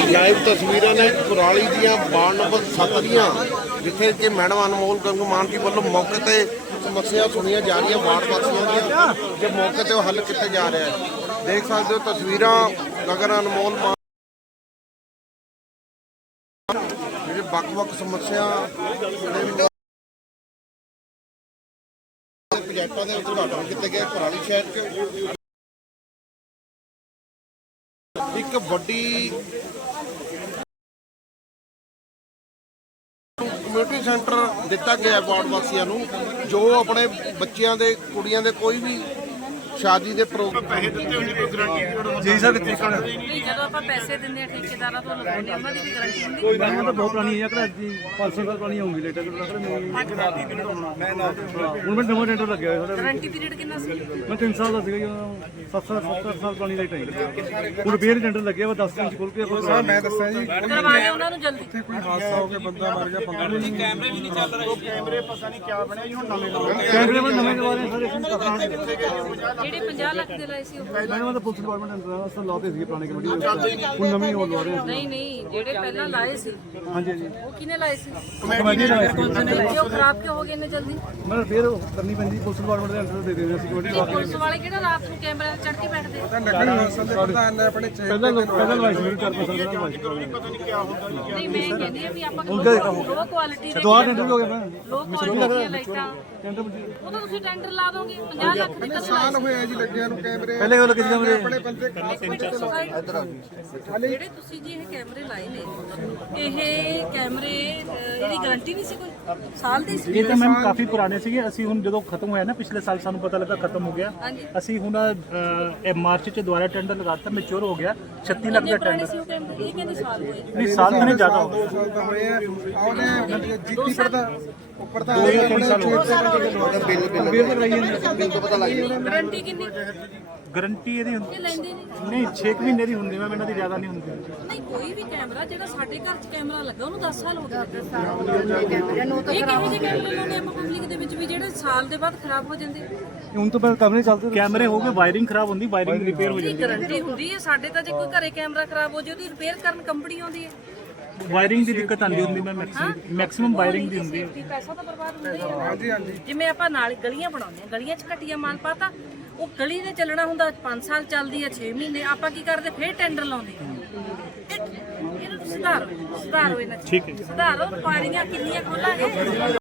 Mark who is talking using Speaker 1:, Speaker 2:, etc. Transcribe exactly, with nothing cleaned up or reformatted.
Speaker 1: Live ਤਸਵੀਰਾਂ ਨੇ ਕੁਰਾਲੀ ਦੀਆਂ ਵਾਰਡ ਨੰਬਰ ਸੱਤ ਦੀਆਂ, ਜਿੱਥੇ ਕਿ ਮੈਡਮ ਅਨਮੋਲ ਗੰਗ ਮਾਨ ਜੀ ਵੱਲੋਂ ਮੌਕੇ ਤੇ ਸਮੱਸਿਆ ਸੁਣੀਆਂ ਜਾ ਰਹੀਆਂ ਵਾਰਡ ਵਾਸੀਆਂ ਦੀਆਂ, ਜੇ ਮੌਕੇ ਤੇ ਹੱਲ ਕਿੱਥੇ ਜਾ ਰਿਹਾ ਹੈ। ਦੇਖ ਸਕਦੇ ਹੋ ਤਸਵੀਰਾਂ ਗਗਨ ਅਨਮੋਲ ਮਾਨ ਜਿਹੜੇ ਵੱਖ-ਵੱਖ ਸਮੱਸਿਆ ਪ੍ਰੋਜੈਕਟਾਂ ਦੇ ਉਦਘਾਟਨ ਕੀਤੇ ਗਏ ਕੁਰਾਲੀ ਸ਼ਹਿਰ 'ਚ। ਇੱਕ ਵੱਡੀ ਕਮਿਊਨਿਟੀ ਸੈਂਟਰ ਦਿੱਤਾ ਗਿਆ ਵਾਰਡ ਵਾਸੀਆਂ ਨੂੰ, ਜੋ ਆਪਣੇ ਬੱਚਿਆਂ ਦੇ ਕੁੜੀਆਂ ਦੇ ਕੋਈ ਵੀ ਸ਼ਾਦੀ ਦੇ ਪ੍ਰੋਗਰਾਮ ਪੈਸੇ ਦਿੱਤੇ ਹੋਣੇ ਕੋਈ ਗਾਰੰਟੀ ਦੀ ਲੋੜ ਜੀ ਸਰ ਕਿੱਥੇ ਖੜਾ ਨਹੀਂ। ਜਦੋਂ ਆਪਾਂ ਪੈਸੇ ਦਿੰਦੇ ਆ ਠੇਕੇਦਾਰਾਂ ਤੋਂ ਲਗਾਉਂਦੇ ਉਹਨਾਂ ਦੀ ਵੀ ਗਾਰੰਟੀ ਹੁੰਦੀ ਕੋਈ ਨਾ। ਤਾਂ ਬਹੁਤ ਪੁਰਾਣੀ ਹੈ ਘਰ ਦੀ ਪੰਜ ਸੌ ਸਾਲ ਪੁਰਾਣੀ ਹੋਊਗੀ ਲੇਟਰ ਗਾਰੰਟੀ ਪੀਰੀਅਡ ਹੋਣਾ। ਮੈਂ ਹੁਣ ਮੈਂ ਨਵਾਂ ਟੈਂਡਰ ਲੱਗਿਆ ਹੋਇਆ ਸਰ। ਗਾਰੰਟੀ ਪੀਰੀਅਡ ਕਿੰਨਾ ਸੀ? ਮੈਂ ਤਿੰਨ ਸਾਲ ਦਾ ਸੀਗਾ ਜੀ। ਸੱਤ ਸਾਲ ਸੱਤ ਸਾਲ ਪੁਰਾਣੀ ਲਾਈਟ ਆਈ। ਹੁਣ ਰਿਪੇਅਰ ਟੈਂਡਰ ਲੱਗਿਆ ਵਾ ਦਸ ਦਿਨ ਚ ਖੋਲ ਕੇ ਸਰ। ਮੈਂ ਦੱਸਿਆ ਜੀ ਕਰਵਾਏ ਉਹਨਾਂ ਨੂੰ ਜਲਦੀ। ਇੱਥੇ ਕੋਈ ਹਾਦਸਾ ਹੋ ਕੇ ਬੰਦਾ ਮਰ ਗਿਆ ਪੰਗਾ ਨਹੀਂ। ਕੈਮਰੇ ਵੀ ਨਹੀਂ ਚੱਲ ਰਹੇ। ਕੈਮਰੇ ਪਤਾ ਨਹੀਂ ਕਿਆ ਬਣਿਆ ਜੀ। ਹੁਣ ਨਵੇਂ ਕੈਮਰੇ ਵੀ ਨਵੇਂ ਲਵਾ ਰਹੇ ਸਰ। ਜਿਹੜੇ ਪੰਜਾਹ ਲੱਖ ਦੇ ਲਾਏ ਸੀ ਉਹ ਮੈਨੂੰ ਤਾਂ ਪੁਲਿਸ ਡਿਪਾਰਟਮੈਂਟ ਅੰਦਰ ਅਸਲ ਲਾਤੇ ਸੀ ਪੁਰਾਣੇ ਕਮੇਟੀ ਹੁਣ ਨਵੀਂ ਹੋਰ ਲਵਾ ਰਹੇ। ਨਹੀਂ ਨਹੀਂ ਜਿਹੜੇ ਪਹਿਲਾਂ ਲਾਏ ਸੀ ਹਾਂਜੀ ਹਾਂਜੀ ਉਹ ਕਿਹਨੇ ਲਾਏ ਸੀ? ਕਮੇਟੀ ਲਾਏ ਸੀ। ਉਹ ਖਰਾਬ ਕਿਉਂ ਹੋ ਗਏ ਨੇ ਜਲਦੀ? ਮੈਂ ਫੇਰ ਕਰਨੀ ਪੈਂਦੀ ਪੁਲਿਸ ਡਿਪਾਰਟਮੈਂਟ ਦੇ ਅੰਦਰ ਦੇ ਦੇਣਾ ਸੀ ਕਮੇਟੀ ਲਾ ਕੇ। ਪੁਲਿਸ ਵਾਲੇ ਕਿਹੜਾ ਰਾਤ ਨੂੰ ਕੈਮਰਾ ਚੜ ਕੇ ਬੈਠਦੇ? ਪਤਾ ਲੱਗਣੀ ਅਸਲ ਦੇ ਪ੍ਰਧਾਨ ਨੇ ਆਪਣੇ ਪਹਿਲਾਂ ਪਹਿਲਾਂ ਲਾਇਸੈਂਸ ਨਹੀਂ ਕਰਦਾ ਸਰ। ਪਤਾ ਨਹੀਂ ਕੀ ਹੁੰਦਾ ਨਹੀਂ। ਮੈਂ ਕਹਿੰਦੀ ਆ ਵੀ ਆਪਾਂ ਲੋ ਕੁਆਲਿਟੀ ਦੇ ਦੋ ਟੈਂਡਰ ਹੋ ਗਏ। ਮੈਂ ਲੋ ਕੁਆਲਿਟੀ ਦੀਆਂ ਲਾਈਟਾਂ ਉਹ ਤਾਂ ਤੁਸੀਂ ਟੈਂਡਰ ਲਾ ਦੋਗੇ ਪੰਜਾਹ ਲੱਖ ਦੇ ਨੁਕਸਾਨ ਹੋਇਆ ਜੀ ਲੱਗਿਆਂ ਨੂੰ ਕੈਮਰੇ ਪਹਿਲੇ ਉਹ ਲੱਗੇ ਸੀ ਕੈਮਰੇ ਆਪਣੇ ਬੰਦੇ ਜਿਹੜੇ ਤੁਸੀਂ ਜੀ ਇਹ ਕੈਮਰੇ ਲਾਏ ਨੇ ਇਹ ਕੈਮਰੇ ਇਹਦੀ ਗਾਰੰਟੀ ਨਹੀਂ ਸੀ ਕੋਈ ਸਾਲ ਦੀ ਸੀ?
Speaker 2: ਇਹ ਤਾਂ ਮੈਮ ਕਾਫੀ ਪੁਰਾਣੇ ਸੀਗੇ। ਅਸੀਂ ਹੁਣ ਜਦੋਂ ਖਤਮ ਹੋਇਆ ਨਾ ਪਿਛਲੇ ਸਾਲ ਸਾਨੂੰ ਪਤਾ ਲੱਗਾ ਖਤਮ ਹੋ ਗਿਆ। ਅਸੀਂ ਹੁਣ ਇਹ ਮਾਰਚ ਚ ਦੁਬਾਰਾ ਟੈਂਡਰ ਲਗਾਤਾ ਮੈਚੁਰ ਹੋ ਗਿਆ ਛੱਤੀ ਲੱਖ ਦਾ ਟੈਂਡਰ।
Speaker 3: ਇਹ ਕਹਿੰਦੇ ਸਾਲ ਹੋਏ
Speaker 2: ਨਹੀਂ ਸਾਲ ਤਾਂ ਨਹੀਂ ਜ਼ਿਆਦਾ ਹੋ
Speaker 4: ਦੋ ਸਾਲ ਤਾਂ ਹੋਏ ਆ। ਉਹਨੇ ਜੀਤੀ ਪੜਦਾ ਉੱਪਰ ਤਾਂ ਬਿੱਲ ਬਿੱਲ ਬਿੱਲ ਤੋਂ ਪਤਾ ਲੱਗ ਗਿਆ।
Speaker 3: ਗਾਰੰਟੀ ਕਿੰਨੀ?
Speaker 2: ਗਾਰੰਟੀ ਇਹਦੀ ਹੁੰਦੀ
Speaker 3: ਇਹ ਲੈਂਦੇ ਨਹੀਂ
Speaker 2: ਨਹੀਂ ਛੇ ਮਹੀਨੇ ਦੀ ਹੁੰਦੀ ਮੈਮ, ਇਹਨਾਂ ਦੀ ਜ਼ਿਆਦਾ ਨਹੀਂ ਹੁੰਦੀ।
Speaker 3: ਨਹੀਂ ਕੋਈ ਵੀ ਕੈਮਰਾ ਜਿਹੜਾ ਸਾਡੇ ਘਰ 'ਚ ਕੈਮਰਾ ਲੱਗਾ ਉਹਨੂੰ ਦਸ ਸਾਲ ਹੋ ਗਏ। ਦਸ ਸਾਲ ਹੋ ਗਏ ਕੈਮਰੇ ਨੂੰ ਤਾਂ ਖਰਾਬ ਹੋ ਗਏ। ਕੈਮਰੇ ਲਾਉਣੇ ਆਪਾਂ ਪਬਲਿਕ ਦੇ ਵਿੱਚ ਵੀ ਜਿਹੜੇ ਸਾਲ ਦੇ ਬਾਅਦ ਖਰਾਬ ਹੋ ਜਾਂਦੇ।
Speaker 2: ਹੁਣ ਤੋਂ ਪਹਿਲਾਂ ਕੈਮਰੇ ਚੱਲਦੇ ਕੈਮਰੇ ਹੋ ਗਏ ਵਾਇਰਿੰਗ ਖਰਾਬ ਹੁੰਦੀ ਵਾਇਰਿੰਗ ਰਿਪੇਅਰ ਹੋ ਜਾਂਦੀ।
Speaker 3: ਗਾਰੰਟੀ ਹੁੰਦੀ ਹੈ ਸਾਡੇ ਤਾਂ ਜੇ ਕੋਈ ਘਰੇ ਕੈਮਰਾ ਖਰਾਬ ਹੋ ਜਾਏ ਉਹਦੀ ਰਿਪੇਅਰ ਕਰਨ ਕੰਪਨੀ ਆਉਂਦੀ ਹੈ।
Speaker 2: ਵਾਇਰਿੰਗ ਦੀ ਦਿੱਕਤ ਆਉਂਦੀ ਹੁੰਦੀ ਮੈਂ ਮੈਕਸਿਮਮ ਵਾਇਰਿੰਗ ਦੀ ਹੁੰਦੀ ਹੈ।
Speaker 3: ਪੈਸਾ ਤਾਂ ਬਰਬਾਦ ਹੁੰਦਾ ਹੀ ਹੈ। ਹਾਂਜੀ ਹਾਂਜੀ ਜਿਵੇਂ ਆਪਾਂ ਨਾਲ ਗਲੀਆਂ ਬਣਾਉਂਦੇ ਆ ਗਲੀਆਂ 'ਚ ਘਟੀਆ ਮਾਲ ਪਾਤਾ ਉਹ ਗਲੀ ਨੇ ਚੱਲਣਾ ਹੁੰਦਾ ਪੰਜ ਸਾਲ ਚੱਲਦੀ ਹੈ ਛੇ ਮਹੀਨੇ ਆਪਾਂ ਕੀ ਕਰਦੇ ਫੇਰ ਟੈਂਡਰ ਲਾਉਂਦੇ ਇਹਨੂੰ ਸੁਧਾਰੋ ਸੁਧਾਰੋ ਇਹਨਾਂ 'ਚ ਸੁਧਾਰੋ ਪਾਣੀਆਂ ਕਿੰਨੀਆਂ ਖੋਲਾਂਗੇ।